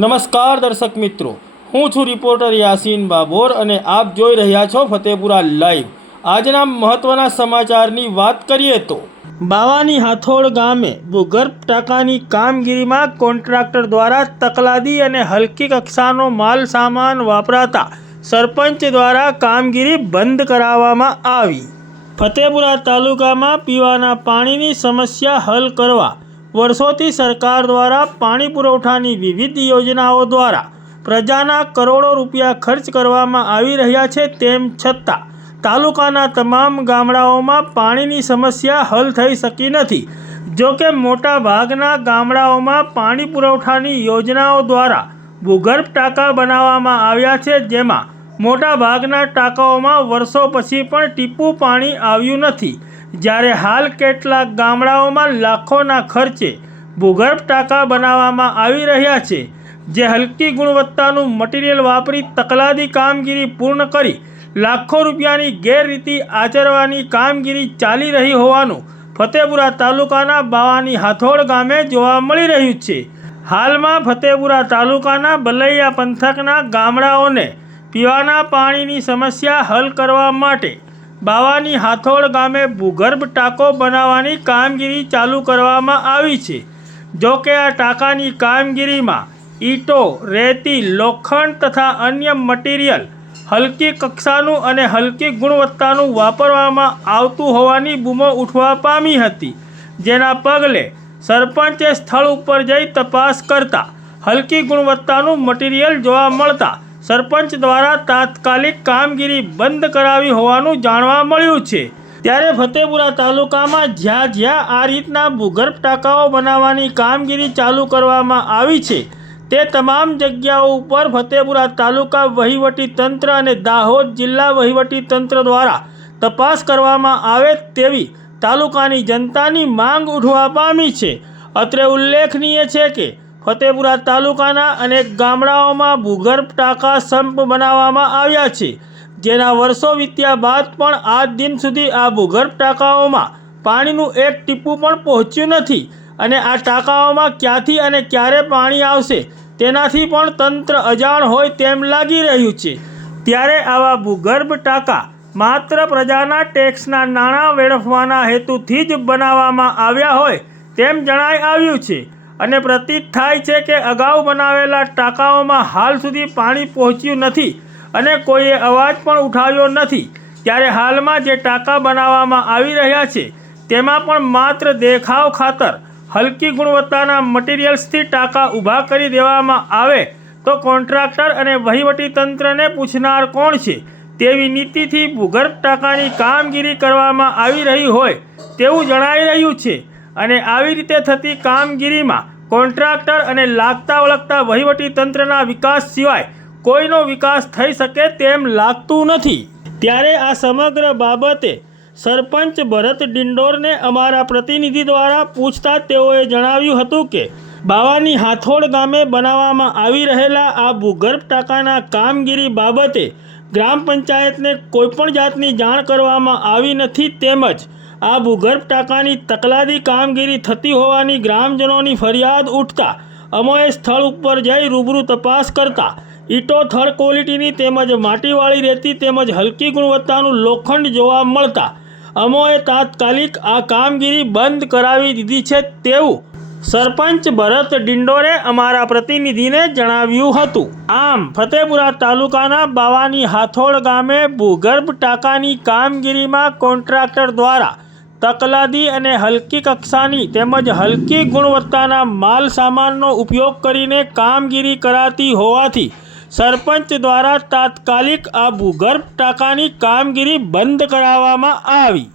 નમસ્કાર દર્શક મિત્રો, હું છું રિપોર્ટર યાસીન બાબોર અને આપ જોઈ રહ્યા છો ફતેપુરા લાઈવ। આજના મહત્વના સમાચારની વાત કરીએ તો બાવાની હાથોડ ગામે ભૂગર્ભ ટાંકાની કામગીરીમાં કોન્ટ્રાક્ટર દ્વારા તકલાદી અને હલકી કક્ષાનો માલ સામાન વાપરાતા સરપંચ દ્વારા કામગીરી બંધ કરાવવામાં આવી। ફતેપુરા તાલુકામાં પીવાના પાણીની સમસ્યા હલ કરવા વર્ષોથી સરકાર દ્વારા પાણી પુરવઠાની વિવિધ યોજનાઓ દ્વારા પ્રજાના કરોડો રૂપિયા ખર્ચ કરવામાં આવી રહ્યા છે। તેમ છતાં તાલુકાના તમામ ગામડાઓમાં પાણીની સમસ્યા હલ થઈ શકી નથી। જો કે મોટા ભાગના ગામડાઓમાં પાણી પુરવઠાની યોજનાઓ દ્વારા ભૂગર્ભ ટાંકા બનાવવામાં આવ્યા છે, જેમાં મોટા ભાગના ટાંકાઓમાં વર્ષો પછી પણ ટીપું પાણી આવ્યું નથી। જ્યારે હાલ કેટલાક ગામડાઓમાં લાખોના ખર્ચે ભૂગર્ભ ટાંકા બનાવવામાં આવી રહ્યા છે, જે હલકી ગુણવત્તાનું મટીરિયલ વાપરી તકલાદી કામગીરી પૂર્ણ કરી લાખો રૂપિયાની ગેરરીતિ આચરવાની કામગીરી ચાલી રહી હોવાનું ફતેપુરા તાલુકાના બાવાની હાથોડ ગામે જોવા મળી રહ્યું છે। હાલમાં ફતેપુરા તાલુકાના બલૈયા પંથકના ગામડાઓને પીવાના પાણીની સમસ્યા હલ કરવા માટે બાવાની હાથોડ ગામે ભૂગર્ભ ટાંકો બનાવવાની કામગીરી ચાલુ કરવામાં આવી છે। જો કે આ ટાંકાની કામગીરીમાં ઈંટો, રેતી, લોખંડ તથા અન્ય મટીરિયલ હલકી કક્ષાનું અને હલકી ગુણવત્તાનું વાપરવામાં આવતું હોવાની બૂમો ઉઠવા પામી હતી, જેના પગલે સરપંચે સ્થળ ઉપર જઈ તપાસ કરતા હલકી ગુણવત્તાનું મટીરિયલ જોવા મળતા સરપંચ દ્વારા તાત્કાલિક કામગીરી બંધ કરાવી હોવાનું જાણવા મળ્યું છે। ત્યારે ફતેપુરા તાલુકામાં જ્યાં જ્યાં આ રીતના ભૂગર્ભ ટાંકાઓ બનાવવાની કામગીરી ચાલુ કરવામાં આવી છે, તે તમામ જગ્યાઓ ઉપર ફતેપુરા તાલુકા વહીવટી તંત્ર અને દાહોદ જિલ્લા વહીવટી તંત્ર દ્વારા તપાસ કરવામાં આવે તેવી તાલુકાની જનતાની માંગ ઉઠવા પામી છે। અત્રે ઉલ્લેખનીય છે કે ફતેપુરા તાલુકાના અનેક ગામડાઓમાં ભૂગર્ભ ટાંકા સંપ બનાવવામાં આવ્યા છે, જેના વર્ષો વીત્યા બાદ પણ આજ દિન સુધી આ ભૂગર્ભ ટાંકાઓમાં પાણીનું એક ટીપું પણ પહોંચ્યું નથી અને આ ટાંકાઓમાં ક્યાંથી અને ક્યારે પાણી આવશે તેનાથી પણ તંત્ર અજાણ હોય તેમ લાગી રહ્યું છે। ત્યારે આવા ભૂગર્ભ ટાંકા માત્ર પ્રજાના ટેક્સના નાણાં વેડફવાના હેતુથી જ બનાવવામાં આવ્યા હોય તેમ જણાઈ આવ્યું છે અને પ્રતીત થાય છે કે અગાઉ બનાવેલા ટાંકાઓમાં હાલ સુધી પાણી પહોંચ્યું નથી અને કોઈએ અવાજ પણ ઉઠાવ્યો નથી। ત્યારે હાલમાં જે ટાંકા બનાવવામાં આવી રહ્યા છે તેમાં પણ માત્ર દેખાવ ખાતર હલકી ગુણવત્તાના મટીરિયલ્સથી ટાંકા ઊભા કરી દેવામાં આવે તો કોન્ટ્રાક્ટર અને વહીવટીતંત્રને પૂછનાર કોણ છે તેવી નીતિથી ભૂગર્ભ ટાંકાની કામગીરી કરવામાં આવી રહી હોય તેવું જણાઈ રહ્યું છે અને આવી રીતે થતી કામગીરીમાં કોન્ટ્રાક્ટર અને લાગતા વળગતા વહીવટીતંત્રના વિકાસ સિવાય કોઈનો વિકાસ થઈ શકે તેમ લાગતું નથી। ત્યારે આ સમગ્ર બાબતે સરપંચ ભરત ડિંડોરને અમારા પ્રતિનિધિ દ્વારા પૂછતા તેઓએ જણાવ્યું હતું કે બાવાની હાથોડ ગામે બનાવવામાં આવી રહેલા આ ભૂગર્ભ ટાંકાના કામગીરી બાબતે ગ્રામ પંચાયતને કોઈપણ જાતની જાણ કરવામાં આવી નથી, તેમજ આ ભૂગર્ભ ટાંકાની તકલાદી કામગીરી થતી હોવાની ગ્રામજનોની ફરિયાદ ઉઠતા અમોએ સ્થળ ઉપર જઈ રૂબરૂ તપાસ કરતા ઈંટો થર્ડ ક્વોલિટીની તેમજ માટીવાળી રેતી તેમજ હલકી ગુણવત્તાનું લોખંડ જોવા મળતા અમોએ તાત્કાલિક આ કામગીરી બંધ કરાવી દીધી છે તેવું સરપંચ ભરત ડિંડોરે અમારા પ્રતિનિધિને જણાવ્યું હતું। આમ ફતેપુરા તાલુકાના બાવાની હાથોડ ગામે ભૂગર્ભ ટાંકાની કામગીરીમાં કોન્ટ્રાક્ટર દ્વારા તકલાદી અને હલકી કક્ષાની તેમજ હલકી ગુણવત્તાના માલ સામાનનો ઉપયોગ કરીને કામગીરી કરાતી હોવાથી સરપંચ દ્વારા તાત્કાલિક આ ભૂગર્ભ ટાંકાની કામગીરી બંધ કરાવવામાં આવી।